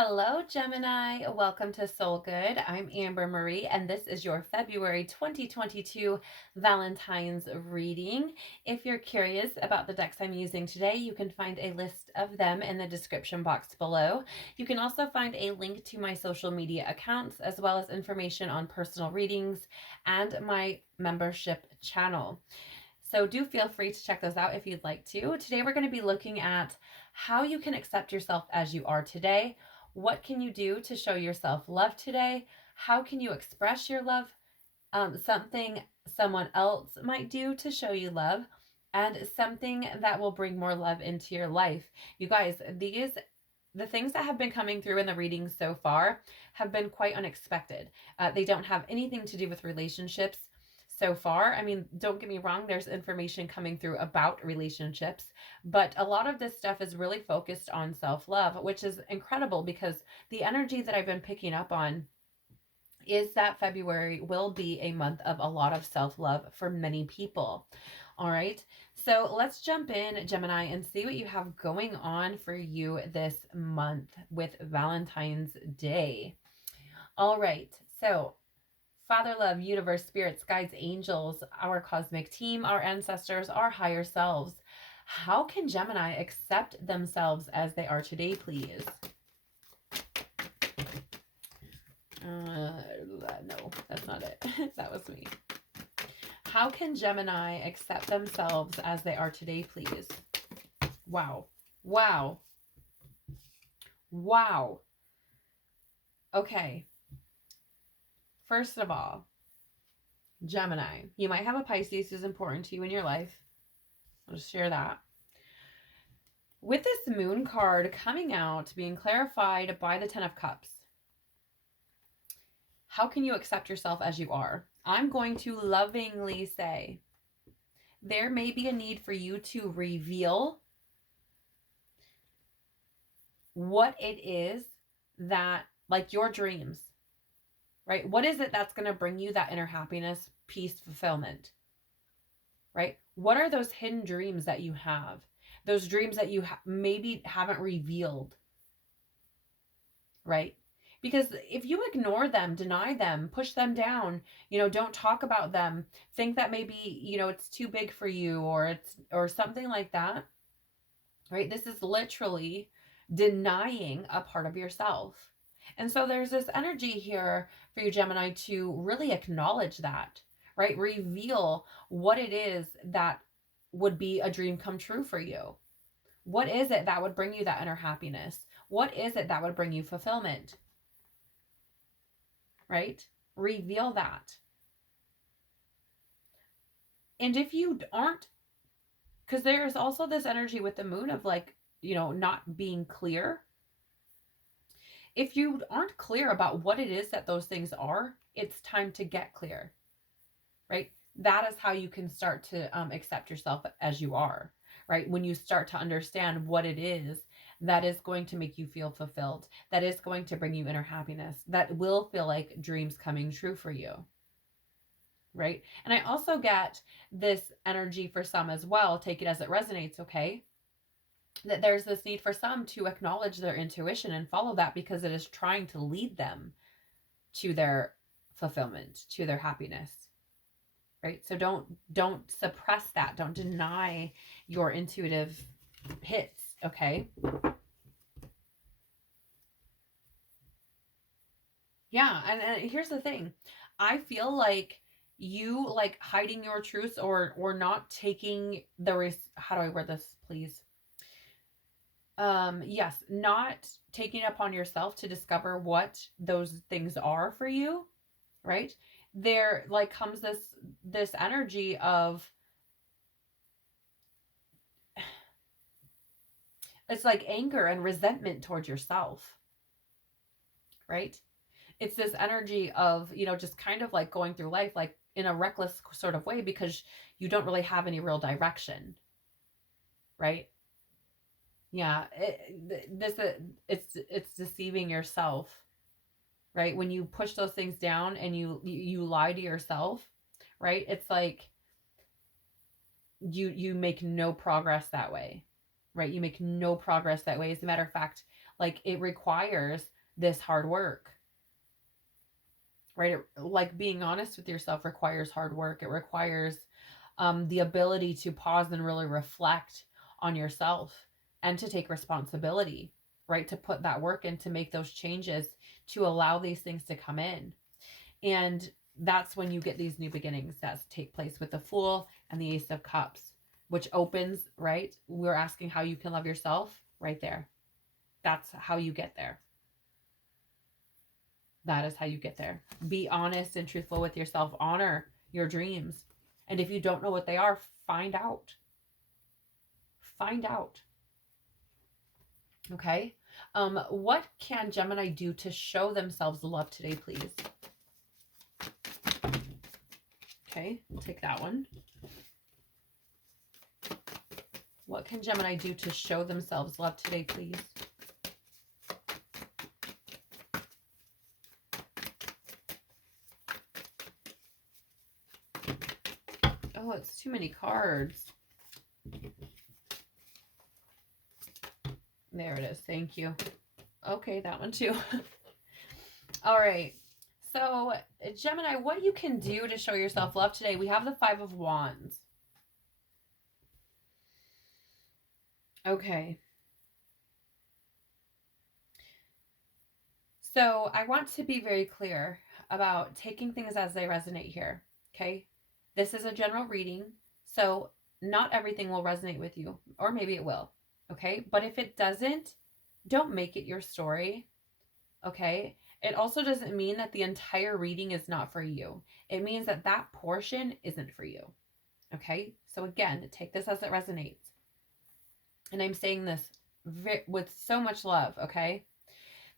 Hello, Gemini. Welcome to Soul Good. I'm Amber Marie, and this is your February 2022 Valentine's reading. If you're curious about the decks I'm using today, you can find a list of them in the description box below. You can also find a link to my social media accounts, as well as information on personal readings and my membership channel. So do feel free to check those out if you'd like to. Today we're going to be looking at how you can accept yourself as you are today. What can you do to show yourself love today? How can you express your love? Something someone else might do to show you love, and something that will bring more love into your life. You guys, the things that have been coming through in the readings so far have been quite unexpected. They don't have anything to do with relationships so far. I mean, don't get me wrong, there's information coming through about relationships, but a lot of this stuff is really focused on self-love, which is incredible because the energy that I've been picking up on is that February will be a month of a lot of self-love for many people. All right, so let's jump in, Gemini, and see what you have going on for you this month with Valentine's Day. All right, so Father, love, universe, spirits, guides, angels, our cosmic team, our ancestors, our higher selves. How can Gemini accept themselves as they are today, please? No, that's not it. That was me. How can Gemini accept themselves as they are today, please? Wow. Wow. Wow. Okay. First of all, Gemini, you might have a Pisces who's important to you in your life. I'll just share that. With this moon card coming out, being clarified by the Ten of Cups, how can you accept yourself as you are? I'm going to lovingly say there may be a need for you to reveal what it is that, like your dreams, right? What is it that's going to bring you that inner happiness, peace, fulfillment, right? What are those hidden dreams that you have? Those dreams that you maybe haven't revealed, right? Because if you ignore them, deny them, push them down, don't talk about them, think that maybe, it's too big for you or something like that, right? This is literally denying a part of yourself. And so there's this energy here for you, Gemini, to really acknowledge that, right? Reveal what it is that would be a dream come true for you. What is it that would bring you that inner happiness? What is it that would bring you fulfillment? Right? Reveal that. And if you aren't, because there's also this energy with the moon of like, not being clear. If you aren't clear about what it is that those things are, it's time to get clear, right? That is how you can start to accept yourself as you are, right? When you start to understand what it is that is going to make you feel fulfilled, that is going to bring you inner happiness, that will feel like dreams coming true for you, right? And I also get this energy for some as well, take it as it resonates, okay? That there's this need for some to acknowledge their intuition and follow that because it is trying to lead them to their fulfillment, to their happiness, right? So don't suppress that. Don't deny your intuitive hits, okay? Yeah, and here's the thing. I feel like you like hiding your truths or not taking the how do I word this, please? Yes, not taking it upon yourself to discover what those things are for you, right? There like comes this energy of, it's like anger and resentment towards yourself, right? It's this energy of, just kind of like going through life like in a reckless sort of way because you don't really have any real direction, right? Yeah, it's deceiving yourself, right? When you push those things down and you lie to yourself, right? It's like you make no progress that way, right? You make no progress that way. As a matter of fact, like it requires this hard work, right? Like being honest with yourself requires hard work. It requires the ability to pause and really reflect on yourself and to take responsibility, right? To put that work in, to make those changes, to allow these things to come in. And that's when you get these new beginnings that take place with the Fool and the Ace of Cups, which opens, right? We're asking how you can love yourself right there. That's how you get there. That is how you get there. Be honest and truthful with yourself. Honor your dreams. And if you don't know what they are, find out. Find out. Okay. What can Gemini do to show themselves love today, please? Okay, we'll take that one. What can Gemini do to show themselves love today, please? Oh, it's too many cards. There it is. Thank you. Okay, that one too. All right. So, Gemini, what you can do to show yourself love today, we have the Five of Wands. Okay. So, I want to be very clear about taking things as they resonate here. Okay. This is a general reading, so not everything will resonate with you, or maybe it will. Okay. But if it doesn't, don't make it your story. Okay. It also doesn't mean that the entire reading is not for you. It means that that portion isn't for you. Okay. So again, take this as it resonates. And I'm saying this with so much love. Okay.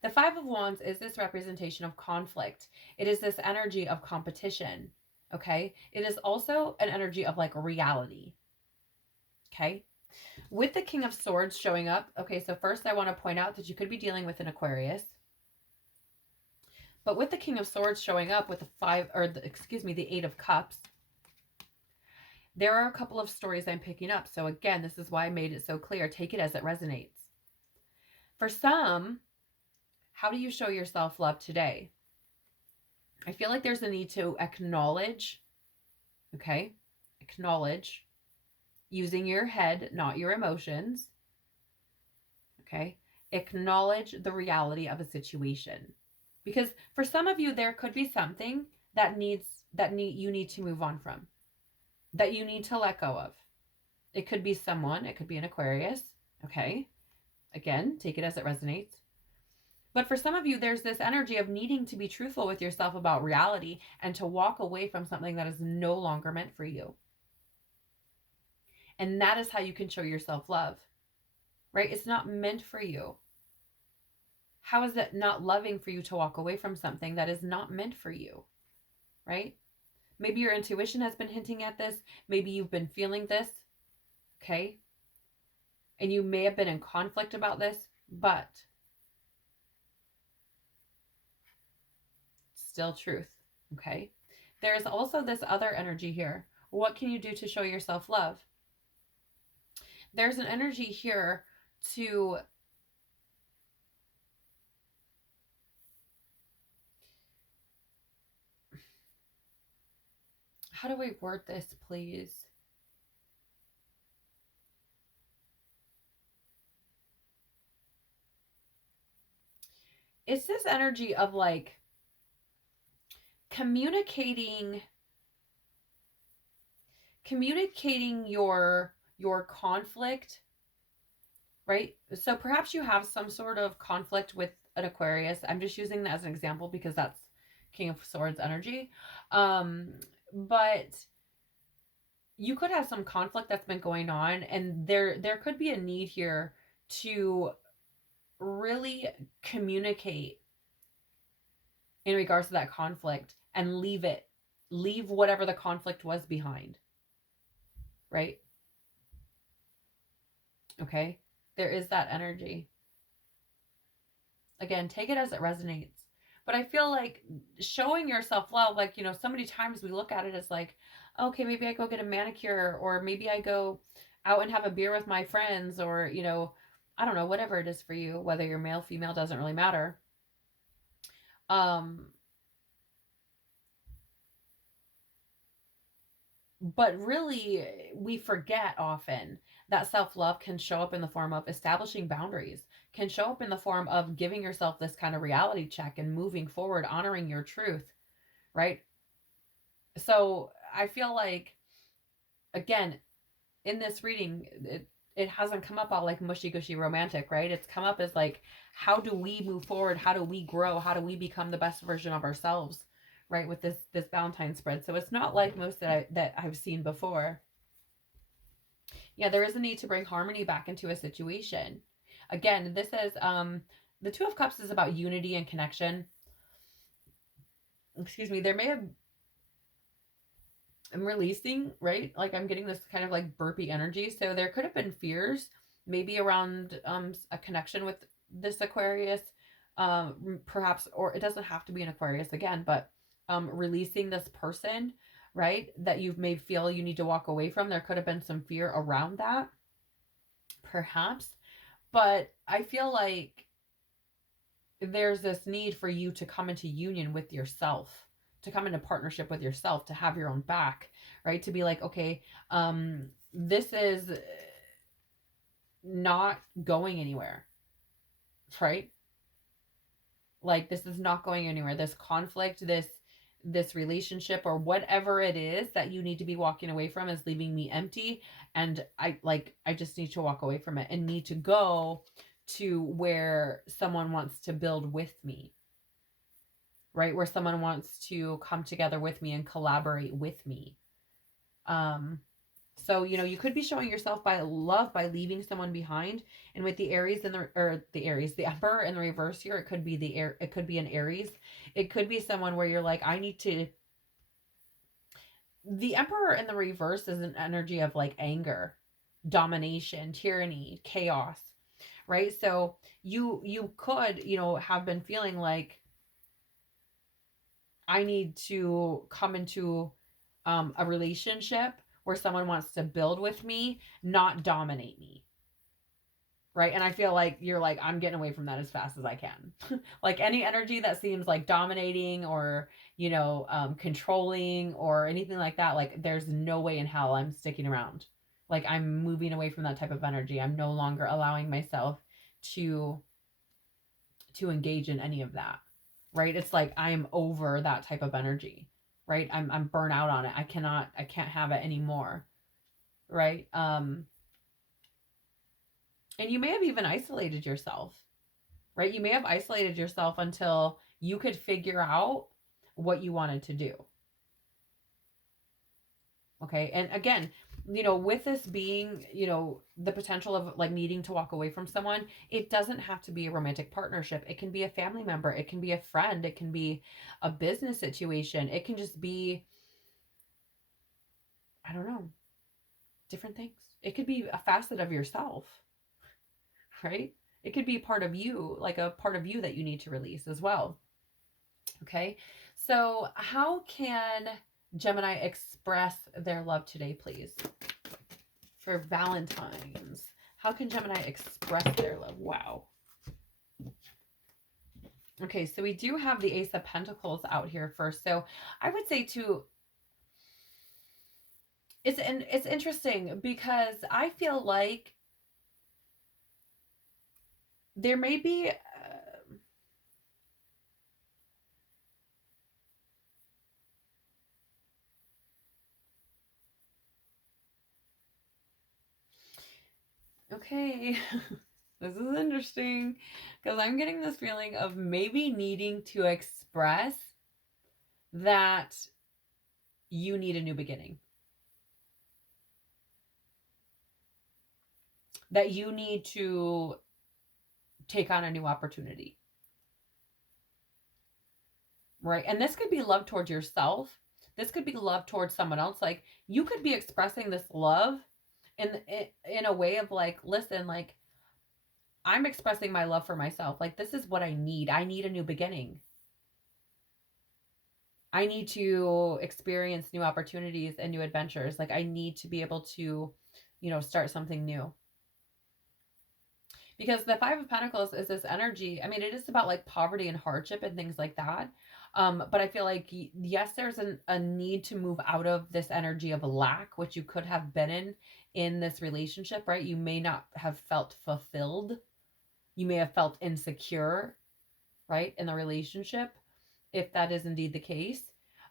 The Five of Wands is this representation of conflict. It is this energy of competition. Okay. It is also an energy of like reality. Okay. With the King of Swords showing up. Okay. So first I want to point out that you could be dealing with an Aquarius. But with the King of Swords showing up with the Eight of Cups, there are a couple of stories I'm picking up. So again, this is why I made it so clear. Take it as it resonates. For some, how do you show yourself love today? I feel like there's a need to acknowledge, okay? Acknowledge using your head, not your emotions, okay? Acknowledge the reality of a situation. Because for some of you, there could be something that you need to move on from, that you need to let go of. It could be someone, it could be an Aquarius, okay? Again, take it as it resonates. But for some of you, there's this energy of needing to be truthful with yourself about reality and to walk away from something that is no longer meant for you. And that is how you can show yourself love, right? It's not meant for you. How is it not loving for you to walk away from something that is not meant for you, right? Maybe your intuition has been hinting at this. Maybe you've been feeling this, okay? And you may have been in conflict about this, but still truth, okay? There's also this other energy here. What can you do to show yourself love? There's an energy here to how do I word this, please? It's this energy of like communicating your conflict, right? So perhaps you have some sort of conflict with an Aquarius. I'm just using that as an example because that's King of Swords energy. But you could have some conflict that's been going on, and there could be a need here to really communicate in regards to that conflict and leave whatever the conflict was behind, right? Okay, there is that energy. Again, take it as it resonates. But I feel like showing yourself love, like, so many times we look at it as like, okay, maybe I go get a manicure, or maybe I go out and have a beer with my friends, or, I don't know, whatever it is for you, whether you're male, female, doesn't really matter. Um, but really, we forget often that self-love can show up in the form of establishing boundaries, can show up in the form of giving yourself this kind of reality check and moving forward, honoring your truth, right? So I feel like, again, in this reading, it hasn't come up all like mushy gushy romantic, right? It's come up as like, how do we move forward? How do we grow? How do we become the best version of ourselves, right? With this Valentine spread. So it's not like most that I've seen before. Yeah, there is a need to bring harmony back into a situation. Again, this is the Two of Cups is about unity and connection. Excuse me. There may have I'm releasing, right? Like I'm getting this kind of like burpy energy. So there could have been fears maybe around a connection with this Aquarius. Perhaps, or it doesn't have to be an Aquarius again, but releasing this person, right? That you may feel you need to walk away from. There could have been some fear around that, perhaps. But I feel like there's this need for you to come into union with yourself, to come into partnership with yourself, to have your own back, right? To be like, okay, this is not going anywhere, right? Like this is not going anywhere. This conflict, this relationship, or whatever it is that you need to be walking away from is leaving me empty, and I just need to walk away from it and need to go to where someone wants to build with me, right? Where someone wants to come together with me and collaborate with me. So, you could be showing yourself by love by leaving someone behind. And with the Aries the Emperor in the reverse here, it could be it could be an Aries. It could be someone where you're like, the Emperor in the reverse is an energy of like anger, domination, tyranny, chaos, right? So you could, have been feeling like, I need to come into a relationship where someone wants to build with me, not dominate me. Right. And I feel like you're like, I'm getting away from that as fast as I can. Like any energy that seems like dominating or, controlling or anything like that, like there's no way in hell I'm sticking around. Like I'm moving away from that type of energy. I'm no longer allowing myself to engage in any of that. Right? It's like I am over that type of energy. Right? I'm burnt out on it. I can't have it anymore. Right? And you may have even isolated yourself. Right? You may have isolated yourself until you could figure out what you wanted to do. Okay? And again, with this being, the potential of like needing to walk away from someone, it doesn't have to be a romantic partnership. It can be a family member. It can be a friend. It can be a business situation. It can just be, I don't know, different things. It could be a facet of yourself, right? It could be part of you, like a part of you that you need to release as well. Okay. So how can Gemini express their love today, please? For Valentine's. How can Gemini express their love? Wow. Okay, so we do have the Ace of Pentacles out here first. So I would say too, it's interesting because I feel like there may be okay. This is interesting because I'm getting this feeling of maybe needing to express that you need a new beginning. That you need to take on a new opportunity. Right? And this could be love towards yourself. This could be love towards someone else. Like you could be expressing this love in a way of like, listen, like I'm expressing my love for myself. Like this is what I need. I need a new beginning. I need to experience new opportunities and new adventures. Like I need to be able to start something new. Because the Five of Pentacles is this energy. I mean, it is about like poverty and hardship and things like that. But I feel like, yes, there's a need to move out of this energy of lack, which you could have been in this relationship, right? You may not have felt fulfilled. You may have felt insecure, right, in the relationship, if that is indeed the case.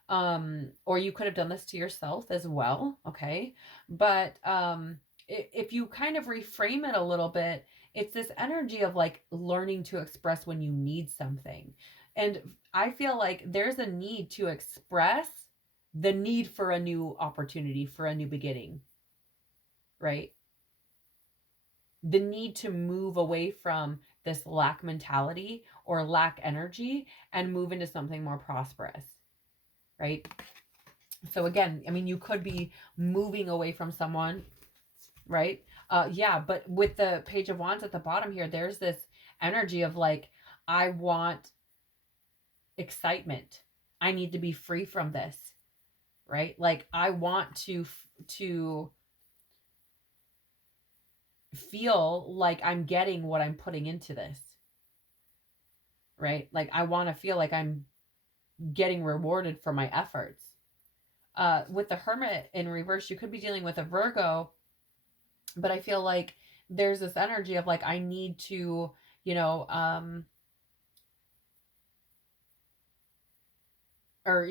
Or you could have done this to yourself as well, okay? But if you kind of reframe it a little bit, it's this energy of like learning to express when you need something. And I feel like there's a need to express the need for a new opportunity, for a new beginning, right? The need to move away from this lack mentality or lack energy and move into something more prosperous, right? So again, I mean, you could be moving away from someone, right? Yeah, but with the Page of Wands at the bottom here, there's this energy of like, I want excitement. I need to be free from this, right? Like I want to feel like I'm getting what I'm putting into this, right? Like I want to feel like I'm getting rewarded for my efforts. With the Hermit in reverse, you could be dealing with a Virgo, but I feel like there's this energy of like, I need to, or,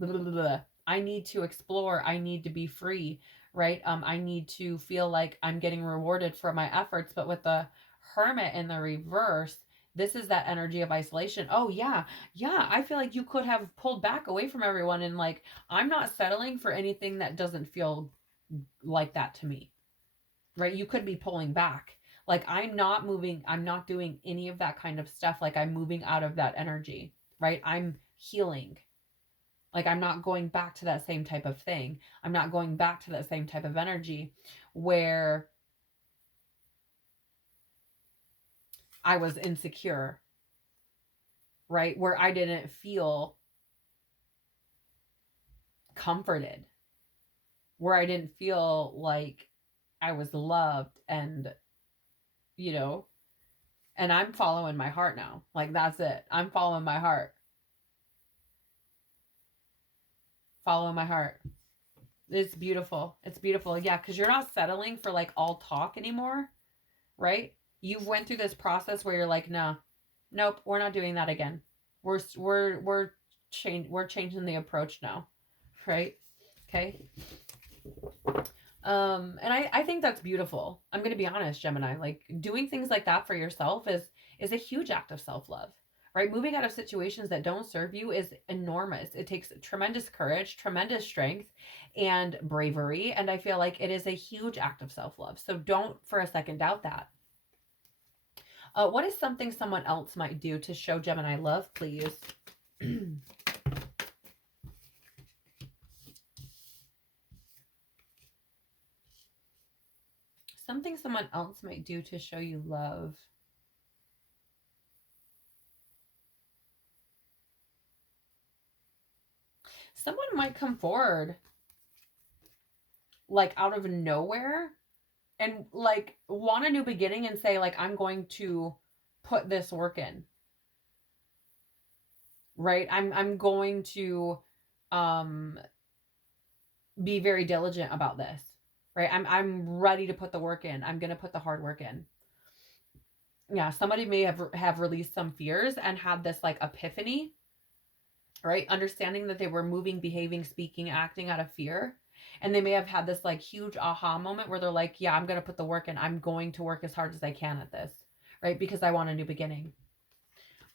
blah, blah, blah, blah. I need to explore. I need to be free, right? I need to feel like I'm getting rewarded for my efforts. But with the Hermit in the reverse, this is that energy of isolation. Oh yeah. Yeah. I feel like you could have pulled back away from everyone and like, I'm not settling for anything that doesn't feel like that to me, right? You could be pulling back. Like I'm not moving. I'm not doing any of that kind of stuff. Like I'm moving out of that energy, right? I'm healing. Like I'm not going back to that same type of thing. I'm not going back to that same type of energy where I was insecure, right? Where I didn't feel comforted, where I didn't feel like I was loved you know, and I'm following my heart now. Like that's it. I'm following my heart. Following my heart. It's beautiful. It's beautiful. Yeah, because you're not settling for like all talk anymore, right? You've went through this process where you're like, no, nope, we're not doing that again. We're changing the approach now, right? Okay. And I think that's beautiful. I'm gonna be honest, Gemini. Like doing things like that for yourself is a huge act of self-love. Right? Moving out of situations that don't serve you is enormous. It takes tremendous courage, tremendous strength, and bravery. And I feel like it is a huge act of self-love. So don't for a second doubt that. What is something someone else might do to show Gemini love, please? Something someone else might do to show you love. Someone might come forward like out of nowhere and like want a new beginning and say like, I'm going to put this work in, right? I'm going to be very diligent about this, right? I'm ready to put the work in. I'm going to put the hard work in. Yeah, somebody may have released some fears and had this like epiphany, right? Understanding that they were moving, behaving, speaking, acting out of fear. And they may have had this like huge aha moment where they're like, yeah, I'm going to put the work in. I'm going to work as hard as I can at this, right? Because I want a new beginning.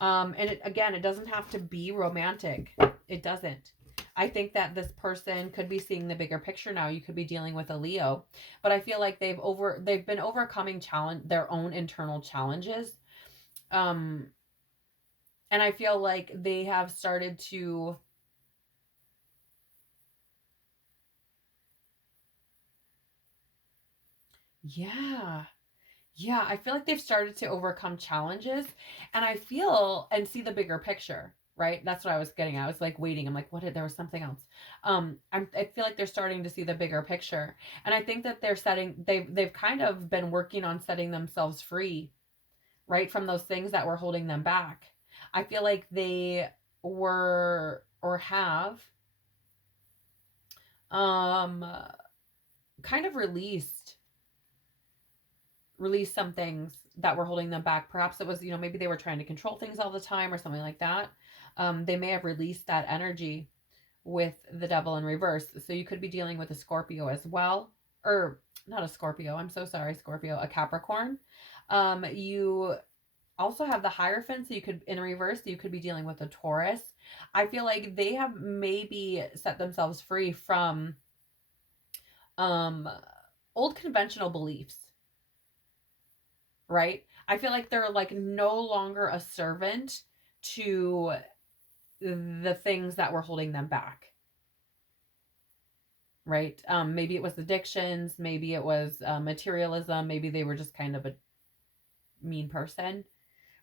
And it doesn't have to be romantic. It doesn't. I think that this person could be seeing the bigger picture now. You could be dealing with a Leo, but I feel like they've been overcoming their own internal challenges. And I feel like they have started to yeah. I feel like they've started to overcome challenges and I feel and see the bigger picture, right? That's what I was getting at. I was like waiting. I'm like, there was something else. I feel like they're starting to see the bigger picture. And I think that they've kind of been working on setting themselves free, right? From those things that were holding them back. I feel like they were or have um kind of released some things that were holding them back. Perhaps it was, maybe they were trying to control things all the time or something like that. They may have released that energy with the devil in reverse. So you could be dealing with a Scorpio as well. Or not a Scorpio. I'm so sorry, Scorpio, a Capricorn. You also have the Hierophant, so you could, in reverse, you could be dealing with a Taurus. I feel like they have maybe set themselves free from um old conventional beliefs, right? I feel like they're like no longer a servant to the things that were holding them back, right? Maybe it was addictions, maybe it was materialism, maybe they were just kind of a mean person,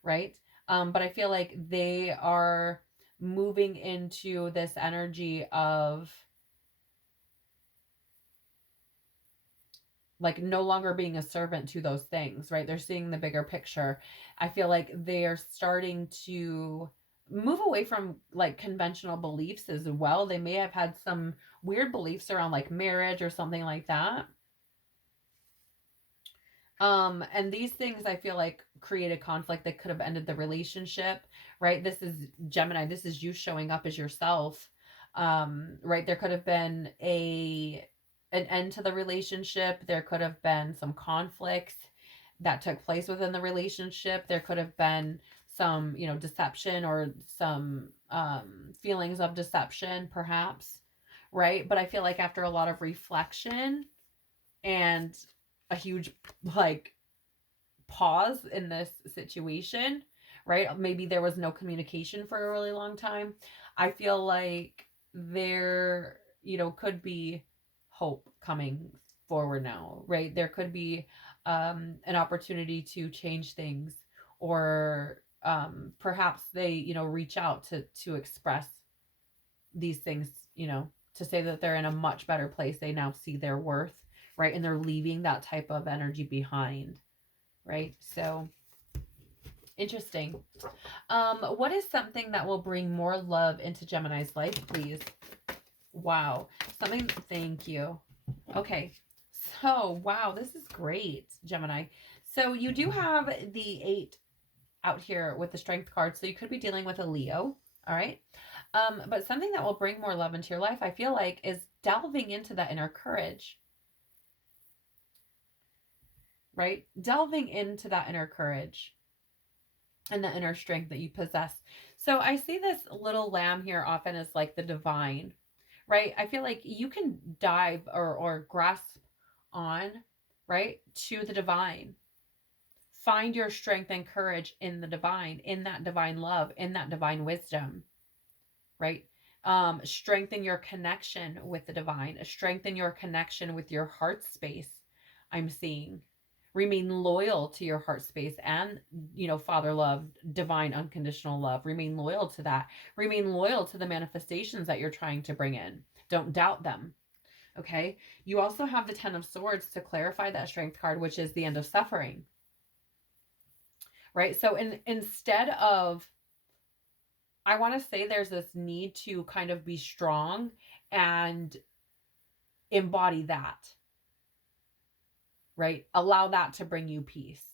right? But I feel like they are moving into this energy of like no longer being a servant to those things, right? They're seeing the bigger picture. I feel like they are starting to move away from like conventional beliefs as well. They may have had some weird beliefs around like marriage or something like that. And these things I feel like created conflict that could have ended the relationship, right? This is Gemini, this is you showing up as yourself. Right? There could have been an end to the relationship. There could have been some conflicts that took place within the relationship. There could have been some, deception or some feelings of deception, perhaps, right? But I feel like after a lot of reflection and a huge like pause in this situation, right? Maybe there was no communication for a really long time. I feel like there, could be hope coming forward now, right? There could be an opportunity to change things, or perhaps they, reach out to express these things, to say that they're in a much better place. They now see their worth, right? And they're leaving that type of energy behind, right? So interesting. What is something that will bring more love into Gemini's life, please? Wow. Something, thank you. Okay. So, wow, this is great, Gemini. So you do have the 8 out here with the strength card. So you could be dealing with a Leo. All right. But something that will bring more love into your life, I feel like, is delving into that inner courage, right? Delving into that inner courage and the inner strength that you possess. So I see this little lamb here often as like the divine, right? I feel like you can dive or grasp on, right, to the divine. Find your strength and courage in the divine, in that divine love, in that divine wisdom, right? Strengthen your connection with the divine, strengthen your connection with your heart space. I'm seeing remain loyal to your heart space and, father love, divine unconditional love. Remain loyal to that. Remain loyal to the manifestations that you're trying to bring in. Don't doubt them. Okay. You also have the 10 of Swords to clarify that strength card, which is the end of suffering, right? So instead of, I want to say there's this need to kind of be strong and embody that, right? Allow that to bring you peace.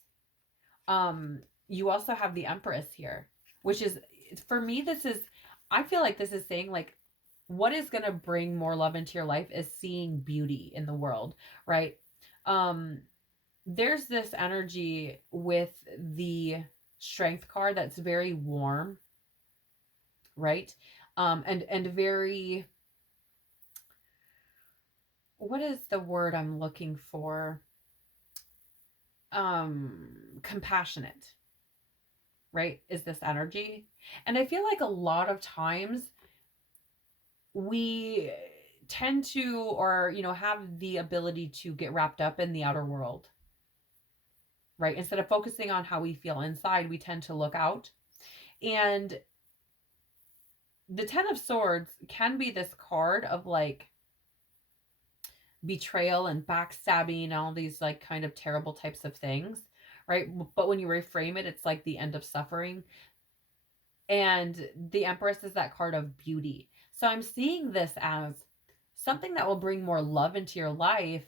You also have the Empress here, which is, for me, I feel like this is saying like, what is going to bring more love into your life is seeing beauty in the world, right? There's this energy with the Strength card that's very warm, right? And very, what is the word I'm looking for? Compassionate, right? Is this energy. And I feel like a lot of times we tend to, or, have the ability to get wrapped up in the outer world, right? Instead of focusing on how we feel inside, we tend to look out. And the Ten of Swords can be this card of like betrayal and backstabbing and all these like kind of terrible types of things, right? But when you reframe it, it's like the end of suffering. And the Empress is that card of beauty. So I'm seeing this as something that will bring more love into your life,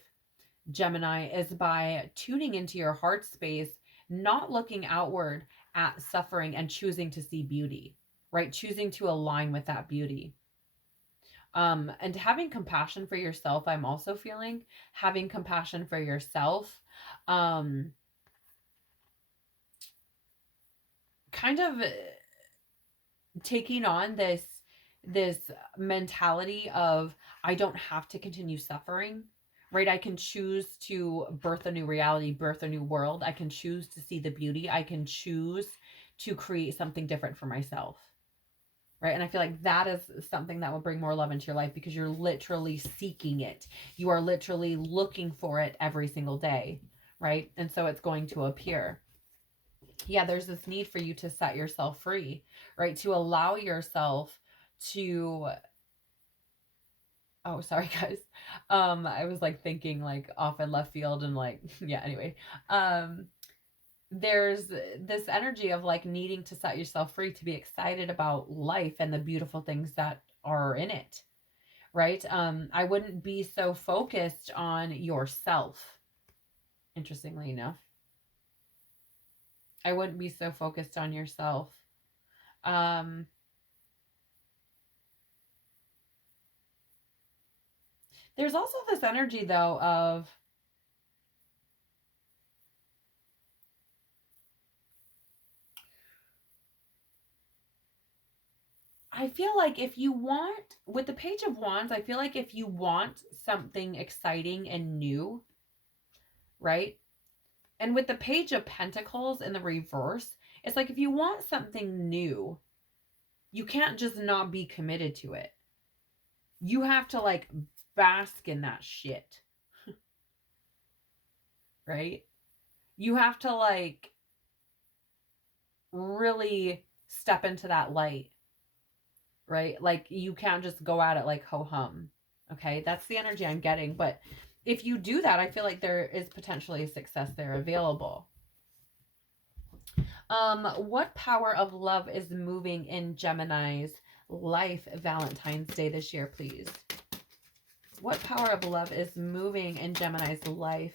Gemini, is by tuning into your heart space, not looking outward at suffering and choosing to see beauty, right? Choosing to align with that beauty. And having compassion for yourself, I'm also feeling having compassion for yourself. Um, kind of taking on this mentality of I don't have to continue suffering, right? I can choose to birth a new reality, birth a new world. I can choose to see the beauty. I can choose to create something different for myself, right? And I feel like that is something that will bring more love into your life because you're literally seeking it. You are literally looking for it every single day, right? And so it's going to appear. Yeah, there's this need for you to set yourself free, right? To allow yourself to, oh, sorry guys. I was like thinking like off in left field and like, yeah, anyway. Um, there's this energy of like needing to set yourself free to be excited about life and the beautiful things that are in it, right? I wouldn't be so focused on yourself, interestingly enough. I wouldn't be so focused on yourself. Um, there's also this energy though of I feel like if you want, with the Page of Wands, I feel like if you want something exciting and new, right? And with the Page of Pentacles in the reverse, it's like if you want something new, you can't just not be committed to it. You have to like bask in that shit, right? You have to like really step into that light, right? Like you can't just go at it like ho hum. Okay, that's the energy I'm getting. But if you do that, I feel like there is potentially success there available. What power of love is moving in Gemini's life Valentine's Day this year, please? What power of love is moving in Gemini's life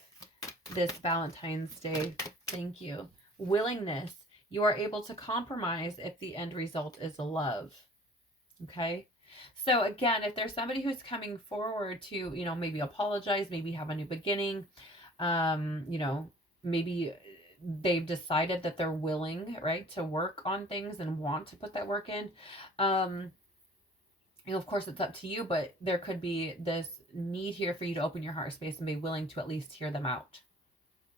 this Valentine's Day? Thank you. Willingness. You are able to compromise if the end result is love. Okay. So again, if there's somebody who's coming forward to, maybe apologize, maybe have a new beginning, maybe they've decided that they're willing, right, to work on things and want to put that work in. Um, of course, it's up to you, but there could be this need here for you to open your heart space and be willing to at least hear them out,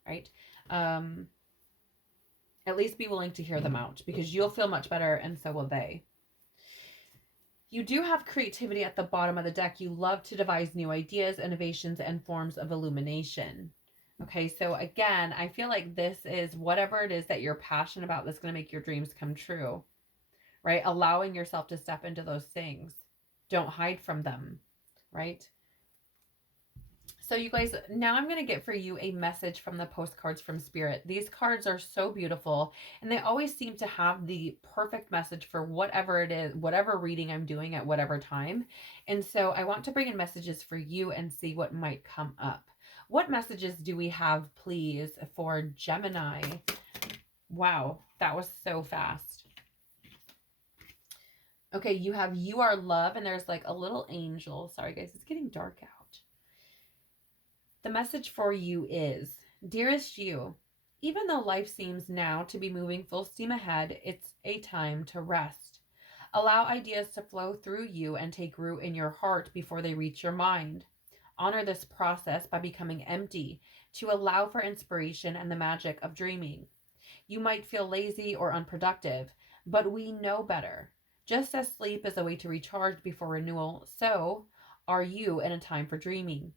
right? Um, at least be willing to hear them out because you'll feel much better and so will they. You do have creativity at the bottom of the deck. You love to devise new ideas, innovations, and forms of illumination. Okay, so again, I feel like this is whatever it is that you're passionate about that's going to make your dreams come true, right? Allowing yourself to step into those things. Don't hide from them, right? So you guys, now I'm going to get for you a message from the postcards from Spirit. These cards are so beautiful and they always seem to have the perfect message for whatever it is, whatever reading I'm doing at whatever time. And so I want to bring in messages for you and see what might come up. What messages do we have, please, for Gemini? Wow, that was so fast. Okay, you have You Are Love and there's like a little angel. Sorry guys, it's getting dark out. The message for you is, dearest you, even though life seems now to be moving full steam ahead, it's a time to rest. Allow ideas to flow through you and take root in your heart before they reach your mind. Honor this process by becoming empty to allow for inspiration and the magic of dreaming. You might feel lazy or unproductive, but we know better. Just as sleep is a way to recharge before renewal, so are you in a time for dreaming.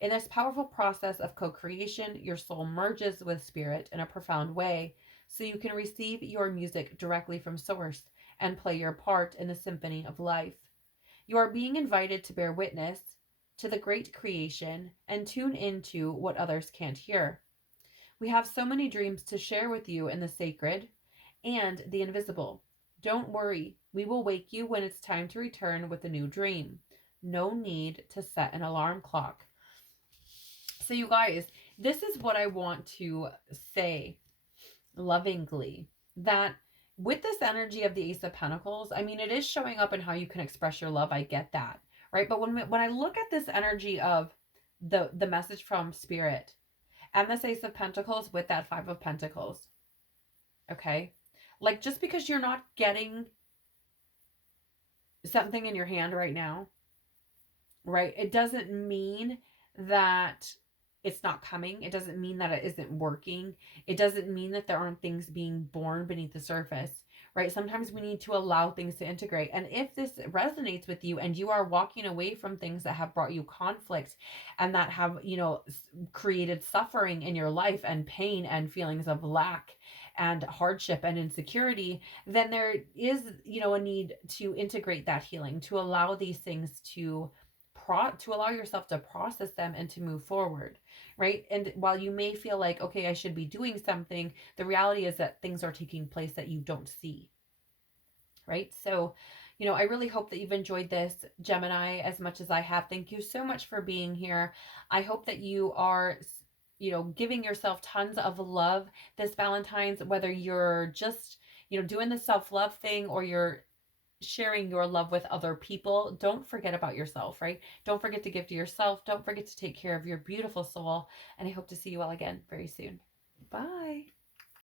In this powerful process of co-creation, your soul merges with spirit in a profound way, so you can receive your music directly from source and play your part in the symphony of life. You are being invited to bear witness to the great creation and tune into what others can't hear. We have so many dreams to share with you in the sacred and the invisible. Don't worry, we will wake you when it's time to return with a new dream. No need to set an alarm clock. So, you guys, this is what I want to say lovingly, that with this energy of the Ace of Pentacles, I mean, it is showing up in how you can express your love. I get that, right? But when I look at this energy of the message from Spirit and this Ace of Pentacles with that Five of Pentacles, okay? Like, just because you're not getting something in your hand right now, right? It doesn't mean that it's not coming. It doesn't mean that it isn't working. It doesn't mean that there aren't things being born beneath the surface, right? Sometimes we need to allow things to integrate. And if this resonates with you and you are walking away from things that have brought you conflict and that have, created suffering in your life and pain and feelings of lack and hardship and insecurity, then there is, a need to integrate that healing, to allow these things to allow yourself to process them and to move forward, right? And while you may feel like, okay, I should be doing something, the reality is that things are taking place that you don't see, right? So, I really hope that you've enjoyed this, Gemini, as much as I have. Thank you so much for being here. I hope that you are, giving yourself tons of love this Valentine's, whether you're just, doing the self-love thing or you're sharing your love with other people. Don't forget about yourself, right? Don't forget to give to yourself. Don't forget to take care of your beautiful soul. And I hope to see you all again very soon. Bye.